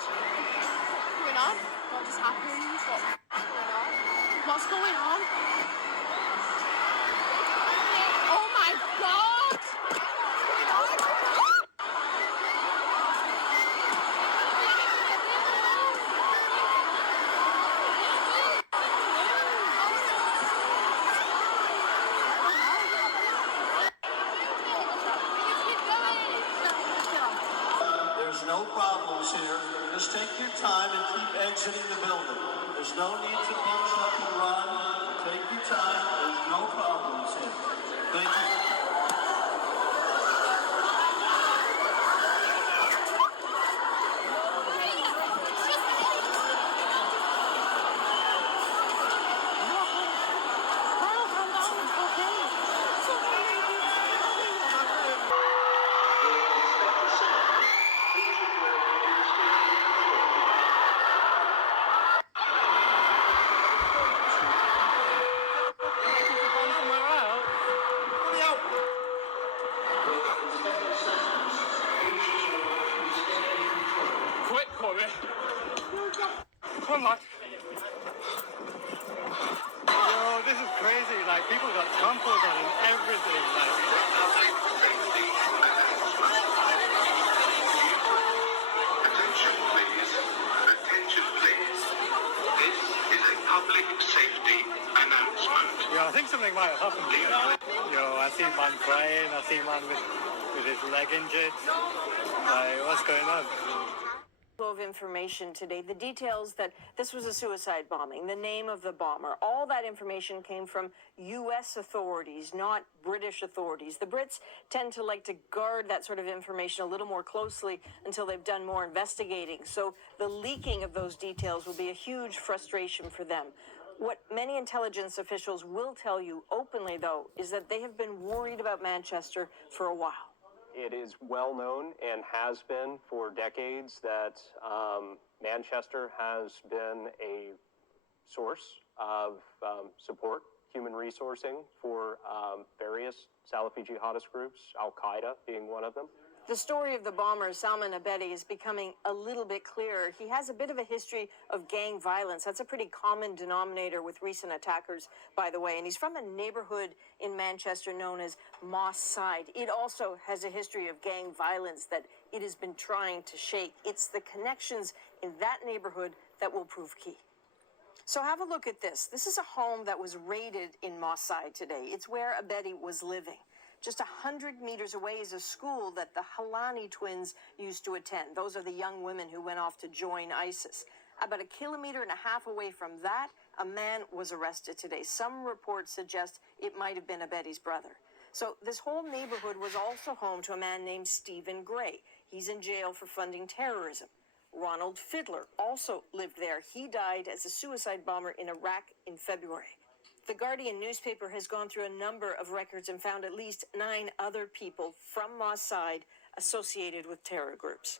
What's going on? What just happened? What's going on? What's going on? Oh my God! What's going on? There's no problems here. Just take your time and keep exiting the building. There's no need to bunch up and run. Take your time. There's no problems here. Thank you. Come on. Yo, this is crazy. Like, people got tampons on and everything. Like. Attention, please. Attention, please. This is a public safety announcement. Yo, I think something might have happened here. Yo, I see man crying. I see man with his leg injured. Like, what's going on? Of information today, the details that this was a suicide bombing, the name of the bomber, all that information came from U.S. authorities, not British authorities. The Brits tend to like to guard that sort of information a little more closely until they've done more investigating. So the leaking of those details will be a huge frustration for them. What many intelligence officials will tell you openly, though, is that they have been worried about Manchester for a while. It is well known and has been for decades that Manchester has been a source of support, human resourcing for various Salafi jihadist groups, Al-Qaeda being one of them. The story of the bomber, Salman Abedi, is becoming a little bit clearer. He has a bit of a history of gang violence. That's a pretty common denominator with recent attackers, by the way. And he's from a neighborhood in Manchester known as Moss Side. It also has a history of gang violence that it has been trying to shake. It's the connections in that neighborhood that will prove key. So have a look at this. This is a home that was raided in Moss Side today. It's where Abedi was living. Just 100 meters away is a school that the Halani twins used to attend. Those are the young women who went off to join ISIS. About 1.5 kilometers away from that, a man was arrested today. Some reports suggest it might have been Abedi's brother. So this whole neighborhood was also home to a man named Stephen Gray. He's in jail for funding terrorism. Ronald Fiddler also lived there. He died as a suicide bomber in Iraq in February. The Guardian newspaper has gone through a number of records and found at least 9 other people from Moss Side associated with terror groups.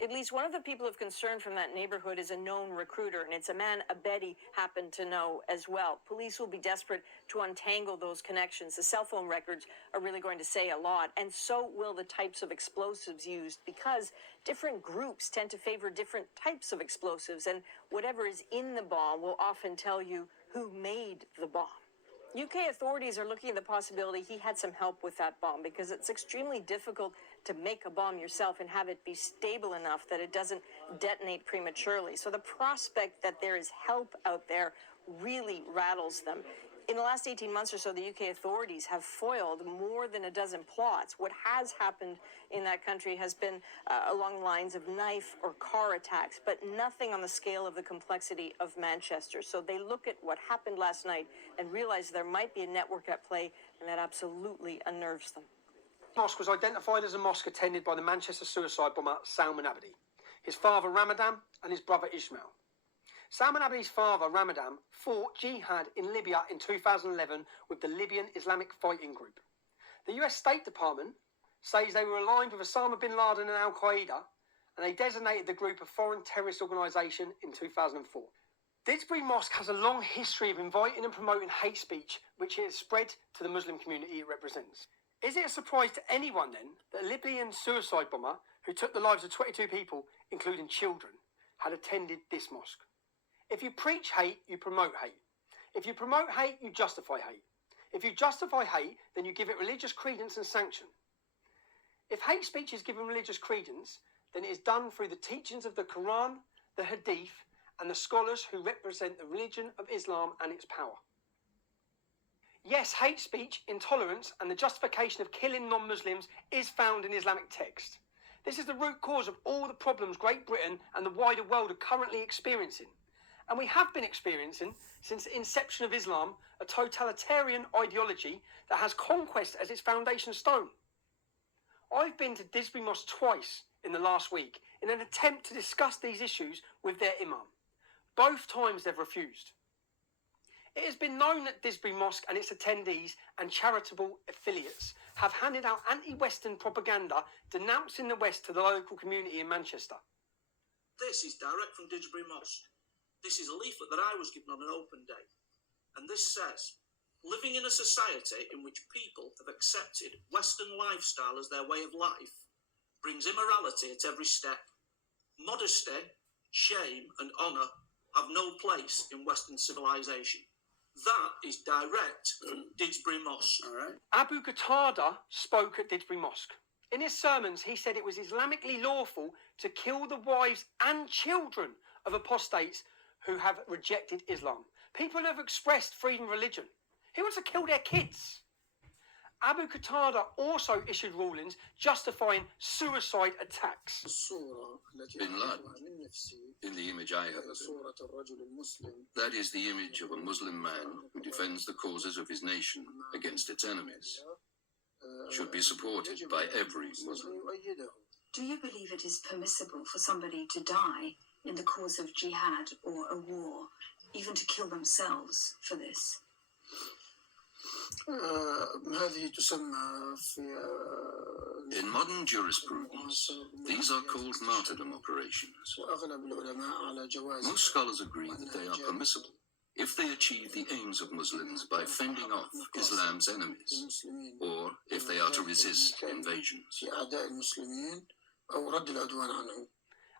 At least one of the people of concern from that neighborhood is a known recruiter, and it's a man Abedi happened to know as well. Police will be desperate to untangle those connections. The cell phone records are really going to say a lot, and so will the types of explosives used, because different groups tend to favor different types of explosives, and whatever is in the bomb will often tell you who made the bomb. UK authorities are looking at the possibility he had some help with that bomb, because it's extremely difficult to make a bomb yourself and have it be stable enough that it doesn't detonate prematurely. So the prospect that there is help out there really rattles them. In the last 18 months or so, the UK authorities have foiled more than a dozen plots. What has happened in that country has been along the lines of knife or car attacks, but nothing on the scale of the complexity of Manchester. So they look at what happened last night and realize there might be a network at play, and that absolutely unnerves them. The mosque was identified as a mosque attended by the Manchester suicide bomber Salman Abedi, his father Ramadan and his brother Ismail. Salman Abedi's father, Ramadan, fought jihad in Libya in 2011 with the Libyan Islamic Fighting Group. The US State Department says they were aligned with Osama bin Laden and Al-Qaeda, and they designated the group a foreign terrorist organisation in 2004. Didsbury Mosque has a long history of inviting and promoting hate speech, which it has spread to the Muslim community it represents. Is it a surprise to anyone, then, that a Libyan suicide bomber who took the lives of 22 people, including children, had attended this mosque. If you preach hate, you promote hate. If you promote hate, you justify hate. If you justify hate, then you give it religious credence and sanction. If hate speech is given religious credence, then it is done through the teachings of the Quran, the Hadith, and the scholars who represent the religion of Islam and its power. Yes, hate speech, intolerance, and the justification of killing non-Muslims is found in Islamic text. This is the root cause of all the problems Great Britain and the wider world are currently experiencing. And we have been experiencing, since the inception of Islam, a totalitarian ideology that has conquest as its foundation stone. I've been to Didsbury Mosque twice in the last week in an attempt to discuss these issues with their imam. Both times they've refused. It has been known that Didsbury Mosque and its attendees and charitable affiliates have handed out anti-Western propaganda denouncing the West to the local community in Manchester. This is direct from Didsbury Mosque. This is a leaflet that I was given on an open day. And this says, living in a society in which people have accepted Western lifestyle as their way of life brings immorality at every step. Modesty, shame and honour have no place in Western civilization. That is direct from Didsbury Mosque. All right. Abu Qatada spoke at Didsbury Mosque. In his sermons, he said it was Islamically lawful to kill the wives and children of apostates who have rejected Islam. People who have expressed freedom of religion. He wants to kill their kids. Abu Qatada also issued rulings justifying suicide attacks. Bin Laden, in the image I have of him, that is the image of a Muslim man who defends the causes of his nation against its enemies. Should be supported by every Muslim. Do you believe it is permissible for somebody to die in the cause of jihad or a war, even to kill themselves for this? In modern jurisprudence, these are called martyrdom operations. Most scholars agree that they are permissible if they achieve the aims of Muslims by fending off Islam's enemies, or if they are to resist invasions.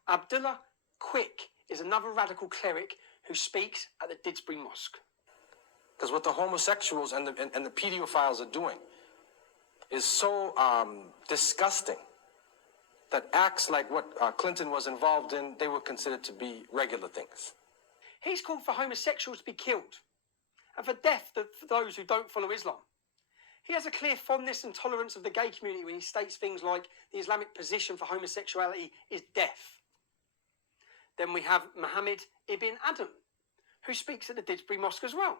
Abdullah Quick is another radical cleric who speaks at the Didsbury Mosque. Because what the homosexuals and the pedophiles are doing is so disgusting that acts like what Clinton was involved in, they were considered to be regular things. He's called for homosexuals to be killed and for death for those who don't follow Islam. He has a clear fondness and tolerance of the gay community when he states things like the Islamic position for homosexuality is death. Then we have Muhammad ibn Adam, who speaks at the Didsbury Mosque as well.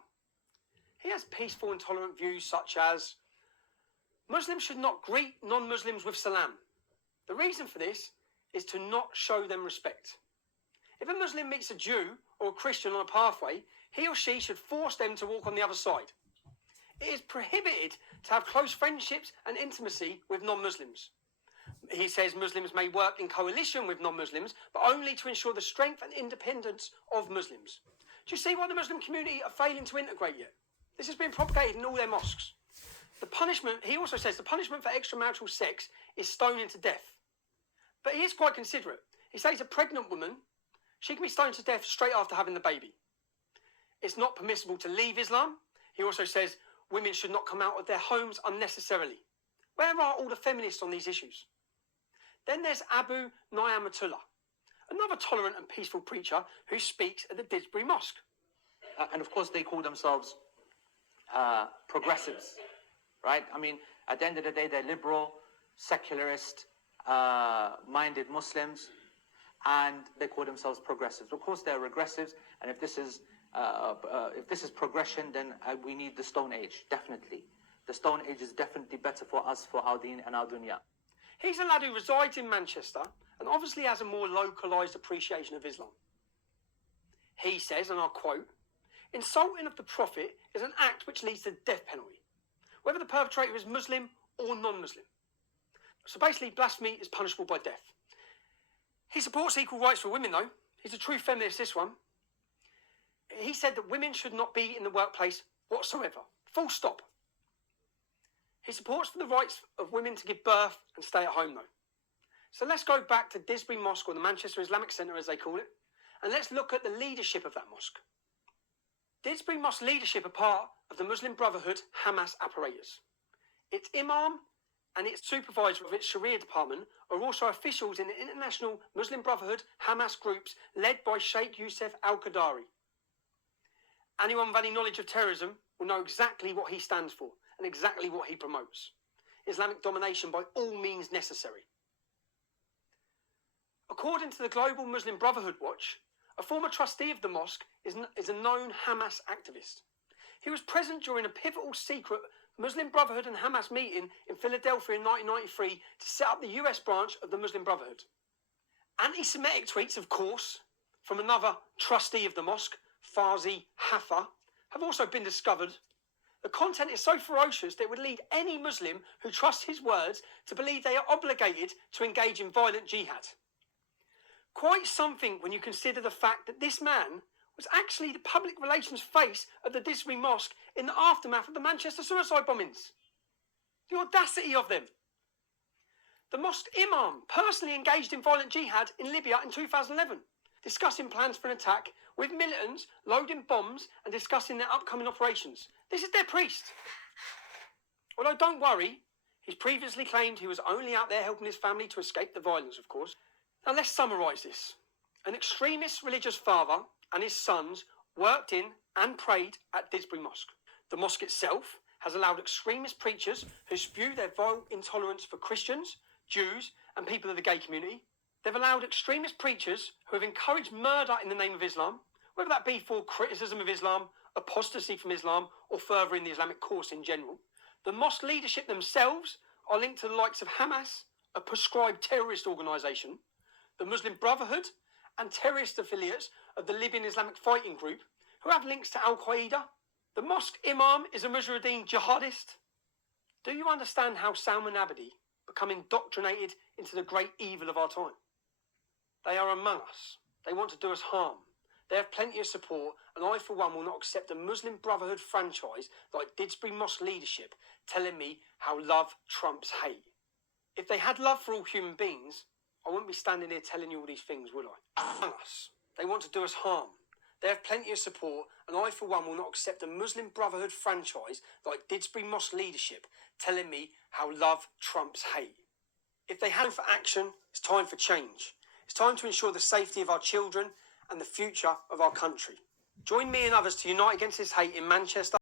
He has peaceful and tolerant views such as Muslims should not greet non-Muslims with salam. The reason for this is to not show them respect. If a Muslim meets a Jew or a Christian on a pathway, he or she should force them to walk on the other side. It is prohibited to have close friendships and intimacy with non-Muslims. He says Muslims may work in coalition with non-Muslims, but only to ensure the strength and independence of Muslims. Do you see why the Muslim community are failing to integrate yet? This has been propagated in all their mosques. The punishment, he also says, the punishment for extramarital sex is stoning to death. But he is quite considerate. He says a pregnant woman, she can be stoned to death straight after having the baby. It's not permissible to leave Islam. He also says women should not come out of their homes unnecessarily. Where are all the feminists on these issues? Then there's Abu Ni'amatullah, another tolerant and peaceful preacher who speaks at the Didsbury Mosque. And of course they call themselves progressives, right? I mean, at the end of the day, they're liberal, secularist, minded Muslims, and they call themselves progressives. Of course, they're regressives, and if this is progression, then we need the Stone Age, definitely. The Stone Age is definitely better for us, for our deen and our dunya. He's a lad who resides in Manchester and obviously has a more localised appreciation of Islam. He says, and I'll quote, "Insulting of the Prophet is an act which leads to the death penalty, whether the perpetrator is Muslim or non-Muslim. So basically, blasphemy is punishable by death." He supports equal rights for women, though. He's a true feminist, this one. He said that women should not be in the workplace whatsoever. Full stop. He supports for the rights of women to give birth and stay at home, though. So let's go back to Didsbury Mosque, or the Manchester Islamic Centre as they call it, and let's look at the leadership of that mosque. Didsbury Mosque leadership are part of the Muslim Brotherhood Hamas apparatus. Its imam and its supervisor of its Sharia department are also officials in the international Muslim Brotherhood Hamas groups led by Sheikh Youssef al-Qadari. Anyone with any knowledge of terrorism will know exactly what he stands for and exactly what he promotes. Islamic domination by all means necessary. According to the Global Muslim Brotherhood Watch, a former trustee of the mosque is a known Hamas activist. He was present during a pivotal secret Muslim Brotherhood and Hamas meeting in Philadelphia in 1993 to set up the US branch of the Muslim Brotherhood. Anti-Semitic tweets, of course, from another trustee of the mosque, Fazi Haffa, have also been discovered. The content is so ferocious that it would lead any Muslim who trusts his words to believe they are obligated to engage in violent jihad. Quite something when you consider the fact that this man was actually the public relations face of the Didsbury Mosque in the aftermath of the Manchester suicide bombings. The audacity of them. The mosque imam personally engaged in violent jihad in Libya in 2011, discussing plans for an attack with militants loading bombs and discussing their upcoming operations. This is their priest. Although don't worry, he's previously claimed he was only out there helping his family to escape the violence, of course. Now let's summarise this. An extremist religious father and his sons worked in and prayed at Didsbury Mosque. The mosque itself has allowed extremist preachers who spew their vile intolerance for Christians, Jews and people of the gay community. They've allowed extremist preachers who have encouraged murder in the name of Islam, whether that be for criticism of Islam, apostasy from Islam or furthering the Islamic course in general. The mosque leadership themselves are linked to the likes of Hamas, a proscribed terrorist organisation, the Muslim Brotherhood and terrorist affiliates of the Libyan Islamic Fighting Group, who have links to Al-Qaeda. The mosque imam is a Mujahideen jihadist. Do you understand how Salman Abedi become indoctrinated into the great evil of our time? They are among us. They want to do us harm. They have plenty of support, and I for one will not accept a Muslim Brotherhood franchise like Didsbury Mosque leadership telling me how love trumps hate. If they had love for all human beings, I wouldn't be standing here telling you all these things, would I? Among us. They want to do us harm. They have plenty of support, and I for one will not accept a Muslim Brotherhood franchise like Didsbury Mosque leadership telling me how love trumps hate. If they had for action, it's time for change. It's time to ensure the safety of our children and the future of our country. Join me and others to unite against this hate in Manchester.